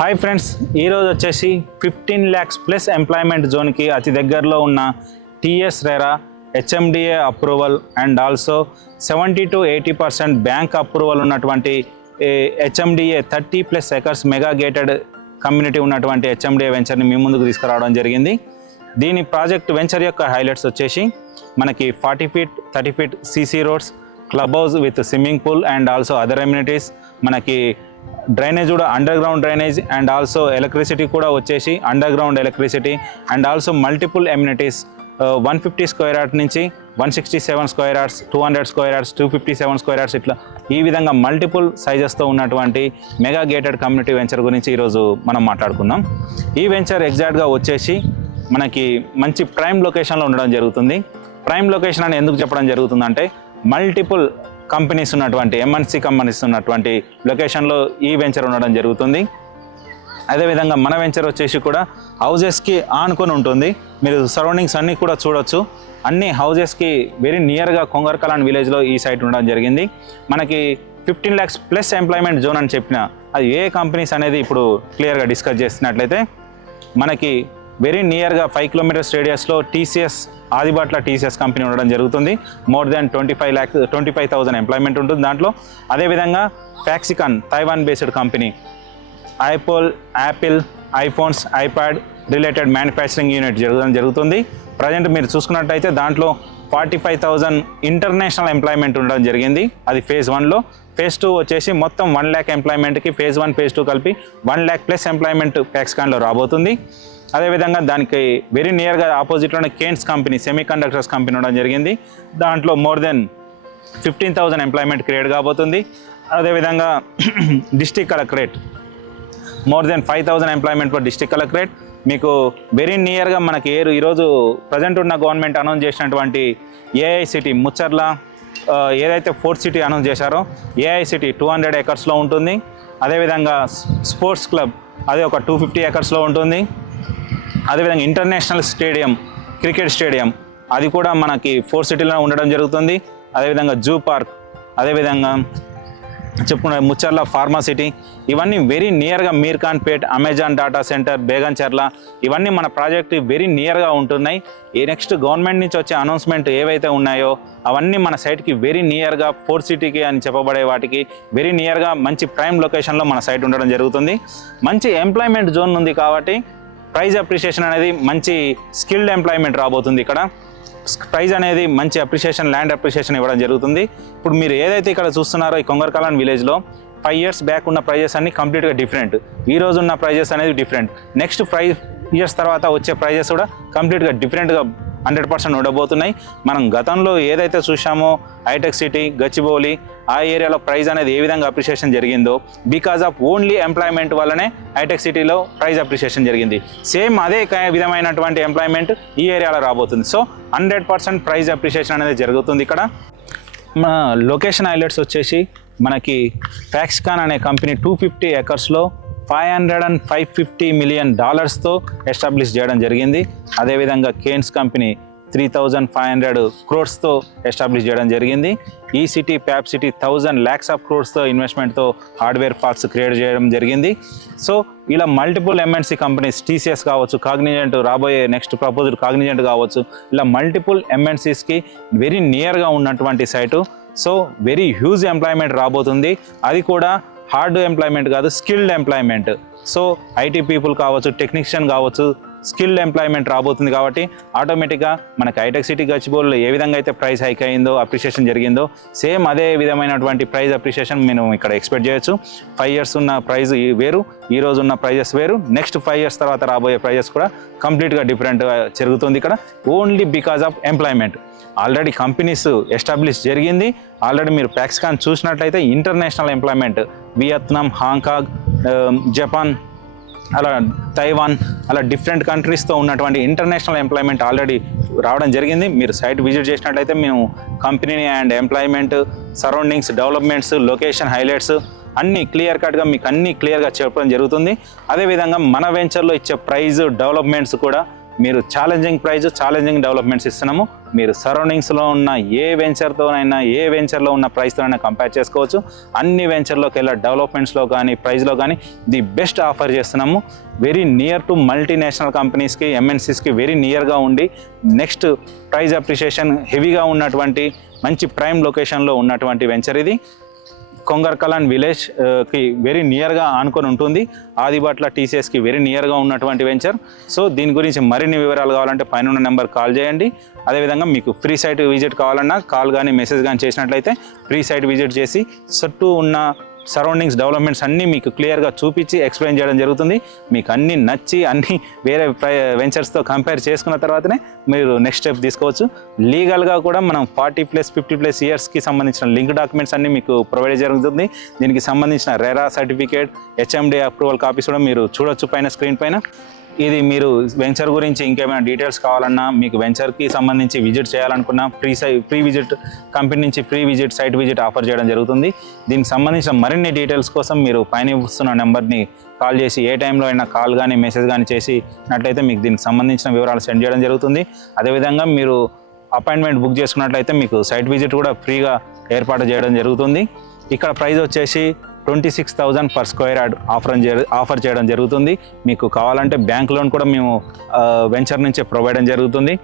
Hi friends, ఈరోజు వచ్చేసి 15 lakhs plus employment జోన్కి అతి దగ్గరలో ఉన్న TS RERA HMDA approval and also 70 to 80% bank approval ఉన్నటువంటి HMDA 30+ acres mega gated community ఉన్నటువంటి హెచ్ఎండిఏ వెంచర్ని మీ ముందుకు తీసుకురావడం జరిగింది. దీని ప్రాజెక్ట్ వెంచర్ యొక్క హైలైట్స్ వచ్చేసి మనకి 40 feet 30 feet CC roads, club house with swimming pool and also other amenities, మనకి డ్రైనేజ్ కూడా under ground drainage and also electricity కూడా వచ్చేసి under ground electricity and also multiple amenities 150 square yards నుంచి 167 square yards, 200 square yards, 257 square yards, ఇట్లా ఈ విధంగా multiple సైజెస్తో ఉన్నటువంటి mega gated community venture గురించి ఈరోజు మనం మాట్లాడుకుందాం. ఈ వెంచర్ ఎగ్జాక్ట్గా వచ్చేసి మనకి మంచి ప్రైమ్ లొకేషన్లో ఉండడం జరుగుతుంది. ప్రైమ్ లొకేషన్ అని ఎందుకు చెప్పడం జరుగుతుందంటే మల్టిపుల్ కంపెనీస్ ఉన్నటువంటి ఎంఎన్సి కంపెనీస్ ఉన్నటువంటి లొకేషన్లో ఈ వెంచర్ ఉండడం జరుగుతుంది. అదేవిధంగా మన వెంచర్ వచ్చేసి కూడా హౌజెస్కి ఆనుకొని ఉంటుంది. మీరు సరౌండింగ్స్ అన్నీ కూడా చూడొచ్చు. అన్ని హౌజెస్కి వెరీ నియర్గా కొంగర్కలాన్ విలేజ్లో ఈ సైట్ ఉండడం జరిగింది. మనకి 15 lakhs ప్లస్ ఎంప్లాయ్మెంట్ జోన్ అని చెప్పిన అది ఏ కంపెనీస్ అనేది ఇప్పుడు క్లియర్గా డిస్కస్ చేసినట్లయితే మనకి వెరీ నియర్గా 5 kilometers రేడియస్లో టీసీఎస్ ఆదిబాట్ల టీసీఎస్ కంపెనీ ఉండడం జరుగుతుంది. మోర్ దాన్ 25,000 ఎంప్లాయ్మెంట్ ఉంటుంది దాంట్లో. అదేవిధంగా Foxconn Taiwan based company Apple iPhones iPad related manufacturing unit జరుగుతుంది. ప్రజెంట్ మీరు చూసుకున్నట్టయితే దాంట్లో 45,000 ఇంటర్నేషనల్ ఎంప్లాయ్మెంట్ ఉండడం జరిగింది. అది phase 1లో. phase 2 వచ్చేసి మొత్తం 1 lakh ఎంప్లాయ్మెంట్కి phase 1 phase 2 కలిపి 1 lakh ప్లస్ ఎంప్లాయ్మెంట్ ఫ్యాక్సికాన్లో రాబోతుంది. అదేవిధంగా దానికి వెరీ నియర్గా ఆపోజిట్లోనే Kaynes company semiconductors company ఉండడం జరిగింది. దాంట్లో మోర్ దెన్ 15,000 ఎంప్లాయ్మెంట్ క్రియేట్ కాబోతుంది. అదేవిధంగా district collectorate more than 5,000 employment for district collectorate. మీకు వెరీ నియర్గా మనకి ఈరోజు ప్రజెంట్ ఉన్న గవర్నమెంట్ అనౌన్స్ చేసినటువంటి ఏఐసిటీ ముచ్చర్ల ఏదైతే ఫోర్త్ సిటీ అనౌన్స్ చేశారో ఏఐసిటీ 200 acresలో ఉంటుంది. అదేవిధంగా స్పోర్ట్స్ క్లబ్ అది ఒక 250 acresలో ఉంటుంది. అదేవిధంగా ఇంటర్నేషనల్ స్టేడియం క్రికెట్ స్టేడియం అది కూడా మనకి 4 cityలో ఉండడం జరుగుతుంది. అదేవిధంగా జూ పార్క్, అదేవిధంగా చెప్పుకున్న ముచ్చర్ల ఫార్మాసిటీ, ఇవన్నీ వెరీ నియర్గా Meerkhanpet, Amazon data center, Begumcherla, ఇవన్నీ మన ప్రాజెక్ట్ వెరీ నియర్గా ఉంటున్నాయి. ఈ నెక్స్ట్ గవర్నమెంట్ నుంచి వచ్చే అనౌన్స్మెంట్ ఏవైతే ఉన్నాయో అవన్నీ మన సైట్కి వెరీ నియర్గా 4 cityకి అని చెప్పబడే వాటికి వెరీ నియర్గా మంచి ప్రైమ్ లొకేషన్లో మన సైట్ ఉండడం జరుగుతుంది. మంచి ఎంప్లాయ్మెంట్ జోన్ ఉంది కాబట్టి ప్రైజ్ అప్రిషియేషన్ అనేది మంచి స్కిల్డ్ ఎంప్లాయ్మెంట్ రాబోతుంది. ఇక్కడ ప్రైజ్ అనేది మంచి అప్రిషియేషన్, ల్యాండ్ అప్రిషియేషన్ ఇవ్వడం జరుగుతుంది. ఇప్పుడు మీరు ఏదైతే ఇక్కడ చూస్తున్నారో ఈ కొంగర్కలాన్ విలేజ్లో 5 years బ్యాక్ ఉన్న ప్రైజెస్ అన్ని కంప్లీట్గా డిఫరెంట్. ఈ రోజు ఉన్న ప్రైజెస్ అనేది డిఫరెంట్. నెక్స్ట్ 5 years తర్వాత వచ్చే ప్రైజెస్ కూడా కంప్లీట్గా డిఫరెంట్గా 100% ఉండబోతున్నాయి. మనం గతంలో ఏదైతే చూసామో హైటెక్ సిటీ, గచ్చిబౌలి ఆ ఏరియాలో ప్రైజ్ అనేది ఏ విధంగా అప్రిషియేషన్ జరిగిందో బికాజ్ ఆఫ్ ఓన్లీ ఎంప్లాయ్మెంట్ వల్లనే హైటెక్ సిటీలో ప్రైజ్ అప్రిషియేషన్ జరిగింది. సేమ్ అదే విధమైనటువంటి ఎంప్లాయ్మెంట్ ఈ ఏరియాలో రాబోతుంది. సో 100% ప్రైజ్ అప్రిషియేషన్ అనేది జరుగుతుంది. ఇక్కడ మన లొకేషన్ హైలైట్స్ వచ్చేసి మనకి ఫ్యాక్సికాన్ అనే కంపెనీ 250 acresలో $550 million ఎస్టాబ్లిష్ చేయడం జరిగింది. అదేవిధంగా కేన్స్ కంపెనీ 3,500 crores ఎస్టాబ్లిష్ చేయడం జరిగింది. ఈ సిటీ ప్యాప్ సిటీ 1,000 lakhs crores ఇన్వెస్ట్మెంట్తో హార్డ్వేర్ పార్క్స్ క్రియేట్ చేయడం జరిగింది. సో ఇలా మల్టిపుల్ ఎంఎన్సి కంపెనీస్ టీసీఎస్ కావచ్చు, కాగ్నిజెంట్ రాబోయే నెక్స్ట్ ప్రపోజల్ కాగ్నిజెంట్ కావచ్చు, ఇలా మల్టిపుల్ ఎంఎన్సీస్కి వెరీ నియర్గా ఉన్నటువంటి site. So very huge employment రాబోతుంది. అది కూడా హార్డ్ ఎంప్లాయ్మెంట్ కాదు, skilled employment. So IT people కావచ్చు, టెక్నీషియన్ కావచ్చు, స్కిల్డ్ ఎంప్లాయ్మెంట్ రాబోతుంది. కాబట్టి ఆటోమేటిక్గా మనకి హైటెక్ సిటీ గచ్చిబౌలిలో ఏ విధంగా అయితే ప్రైస్ హైక్ అయిందో, అప్రిషియేషన్ జరిగిందో, సేమ్ అదే విధమైనటువంటి ప్రైస్ అప్రిషియేషన్ మేము ఇక్కడ ఎక్స్పెక్ట్ చేయొచ్చు. 5 years ఉన్న ప్రైస్ వేరు, ఈ రోజు ఉన్న ప్రైజెస్ వేరు, నెక్స్ట్ 5 years తర్వాత రాబోయే ప్రైజెస్ కూడా కంప్లీట్గా డిఫరెంట్గా జరుగుతుంది. ఇక్కడ only because of employment. Already companies establish జరిగింది. ఆల్రెడీ మీరు ఫ్యాక్సికాన్ చూసినట్లయితే international employment Vietnam, Hong Kong, Japan, అలా తైవాన్, అలా డిఫరెంట్ కంట్రీస్తో ఉన్నటువంటి ఇంటర్నేషనల్ ఎంప్లాయ్మెంట్ ఆల్రెడీ రావడం జరిగింది. మీరు సైట్ విజిట్ చేసినట్లయితే మేము company and employment, surroundings, developments, location highlights అన్నీ క్లియర్ కట్గా మీకు అన్నీ క్లియర్గా చెప్పడం జరుగుతుంది. అదేవిధంగా మన వెంచర్లో ఇచ్చే ప్రైజ్, డెవలప్మెంట్స్ కూడా మీరు ఛాలెంజింగ్ ప్రైజ్, ఛాలెంజింగ్ డెవలప్మెంట్స్ ఇస్తున్నాము. మీరు సరౌండింగ్స్లో ఉన్న ఏ వెంచర్తోనైనా ఏ వెంచర్లో ఉన్న ప్రైస్తోనైనా కంపేర్ చేసుకోవచ్చు. అన్ని వెంచర్లోకి వెళ్ళే డెవలప్మెంట్స్లో కానీ ప్రైస్లో కానీ ది బెస్ట్ ఆఫర్ చేస్తున్నాము. వెరీ నియర్ టు మల్టీనేషనల్ కంపెనీస్కి ఎంఎన్సీస్కి వెరీ నియర్గా ఉండి నెక్స్ట్ ప్రైస్ అప్రిషియేషన్ హెవీగా ఉన్నటువంటి మంచి ప్రైమ్ లొకేషన్లో ఉన్నటువంటి వెంచర్ ఇది. కొంగర్కలాన్ విలేజ్కి వెరీ నియర్గా ఆనుకొని ఉంటుంది. ఆదిబాట్ల టీసీఎస్కి వెరీ నియర్గా ఉన్నటువంటి వెంచర్. సో దీని గురించి మరిన్ని వివరాలు కావాలంటే పైన ఉన్న నెంబర్ కాల్ చేయండి. అదేవిధంగా మీకు ఫ్రీ సైట్ విజిట్ కావాలన్నా కాల్ కానీ మెసేజ్ కానీ చేసినట్లయితే ఫ్రీ సైట్ విజిట్ చేసి చుట్టూ ఉన్న సరౌండింగ్స్ డెవలప్మెంట్స్ అన్నీ మీకు క్లియర్గా చూపించి ఎక్స్ప్లెయిన్ చేయడం జరుగుతుంది. మీకు అన్నీ నచ్చి అన్నీ వేరే వెంచర్స్తో కంపేర్ చేసుకున్న తర్వాతనే మీరు నెక్స్ట్ స్టెప్ తీసుకోవచ్చు. లీగల్గా కూడా మనం 40+ 50+ ఇయర్స్కి సంబంధించిన లింక్ డాక్యుమెంట్స్ అన్నీ మీకు ప్రొవైడ్ జరుగుతుంది. దీనికి సంబంధించిన RERA certificate, HMD approval copies కూడా మీరు చూడొచ్చు పైన స్క్రీన్ పైన. ఇది మీరు వెంచర్ గురించి ఇంకేమైనా డీటెయిల్స్ కావాలన్నా, మీకు వెంచర్కి సంబంధించి విజిట్ చేయాలనుకున్నా ఫ్రీ విజిట్ కంపెనీ నుంచి free visit site visit offer చేయడం జరుగుతుంది. దీనికి సంబంధించిన మరిన్ని డీటెయిల్స్ కోసం మీరు పైన ఇస్తున్న నెంబర్ని కాల్ చేసి ఏ టైంలో అయినా కాల్ కానీ మెసేజ్ కానీ చేసినట్లయితే మీకు దీనికి సంబంధించిన వివరాలు సెండ్ చేయడం జరుగుతుంది. అదేవిధంగా మీరు అపాయింట్మెంట్ బుక్ చేసుకున్నట్లయితే మీకు సైట్ విజిట్ కూడా ఫ్రీగా ఏర్పాటు చేయడం జరుగుతుంది. ఇక్కడ ప్రైస్ వచ్చేసి 26,000 per square yard ఆఫర్ చేయడం జరుగుతుంది. మీకు కావాలంటే బ్యాంక్ లోన్ కూడా మేము వెంచర్ నుంచే ప్రొవైడ్ జరుగుతుంది.